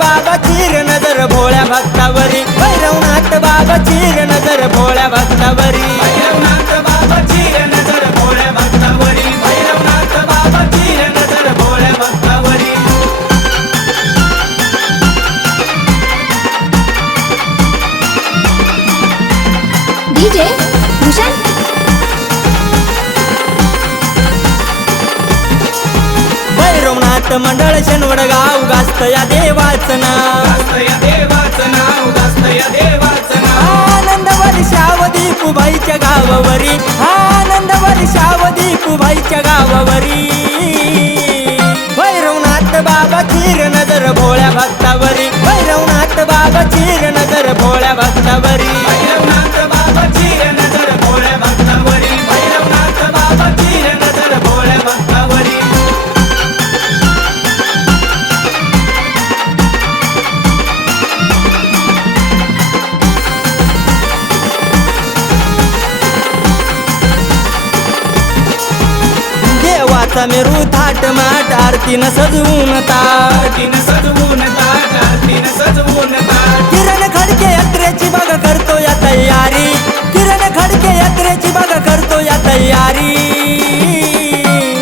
बाबा चिर नजर भोळ्या भक्तावरी. भैरवनाथ बाबा चिर नजर भोळ्या भक्तावरी. नजर भोळ्या भक्तावरी. भैरवनाथ बाबा नजर भोळ्या भक्तावरी. डीजे भूषण गास्त या देवाचं नाव. गास्त या देवाचं नाव आनंद वर्षावधी कुबाईच्या गावावरी. आनंद वर्षावधी कुबाईच्या गावावरी. मेरू थाट माट आरतीनं सजवून ताट. आरतीनं सजवून ताट आरतीनं सजवून ताट. किरण खडके यात्रेची बघ करतो या तयारी. किरण खडके यात्रेची बघ करतो या तयारी.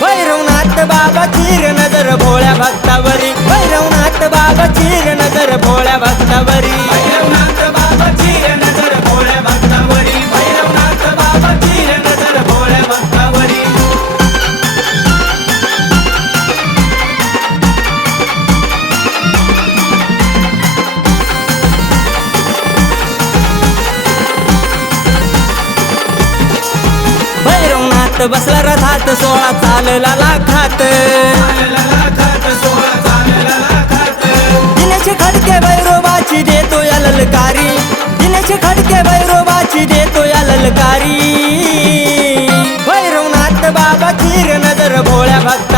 भैरवनाथ बाबा चीर नजर भोळ्या भक्तावरी. भैरवनाथ बाबा चीर नजर भोळ्या भक्तावरी. बसला रथात सोळा चालला लाखात. दिनेश खडके भैरोबाची देतो या ललकारी. दिनेश खडके भैरोबाची देतो या ललकारी. भैरवनाथ बाबा चिर नजर भोळ्या भक्त.